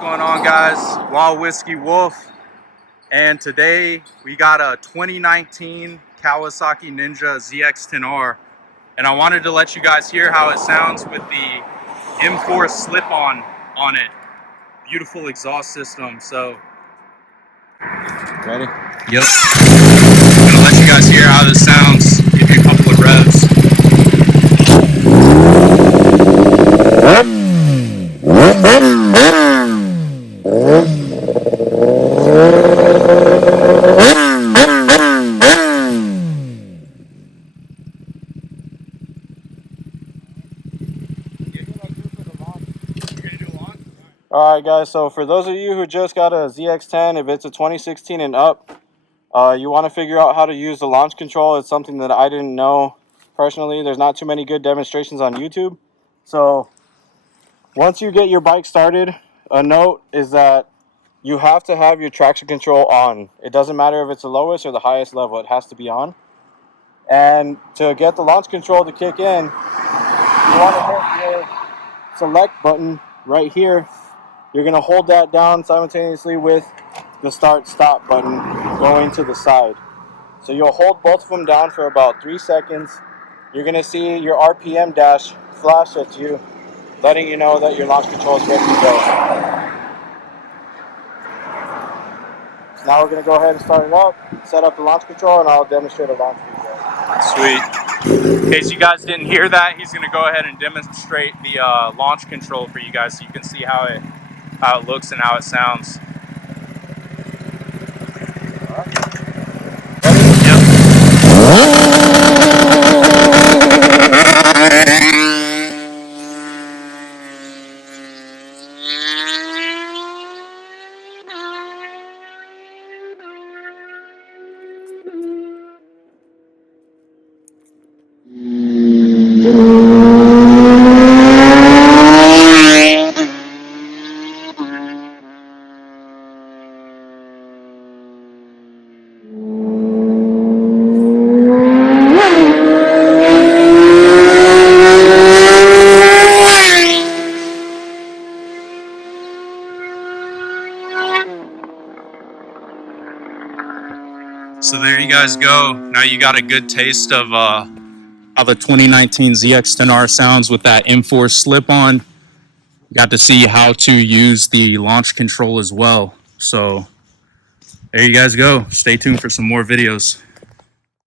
going on, guys? Wild Whiskey Wolf, and today we got a 2019 Kawasaki Ninja ZX10R, and I wanted to let you guys hear how it sounds with the M4 slip-on on it. Beautiful exhaust system. So ready? Yep. I'm gonna let you guys hear how this sounds. Give you a couple of revs. Alright guys, so for those of you who just got a ZX10, if it's a 2016 and up, you want to figure out how to use the launch control. It's something that I didn't know personally. There's not too many good demonstrations on YouTube. So once you get your bike started, a note is that you have to have your traction control on. It doesn't matter if it's the lowest or the highest level, it has to be on. And to get the launch control to kick in, you want to hit your select button right here. You're going to hold that down simultaneously with the start-stop button going to the side. So you'll hold both of them down for about 3 seconds. You're going to see your RPM dash flash at you, letting you know that your launch control is ready to go. So now we're going to go ahead and start it up, set up the launch control, and I'll demonstrate a launch for you guys. Sweet. In case you guys didn't hear that, he's going to go ahead and demonstrate the launch control for you guys so you can see how it looks and how it sounds. So there you guys go. Now you got a good taste of how the 2019 ZX10R sounds with that M4 slip-on. You got to see how to use the launch control as well. So there you guys go. Stay tuned for some more videos.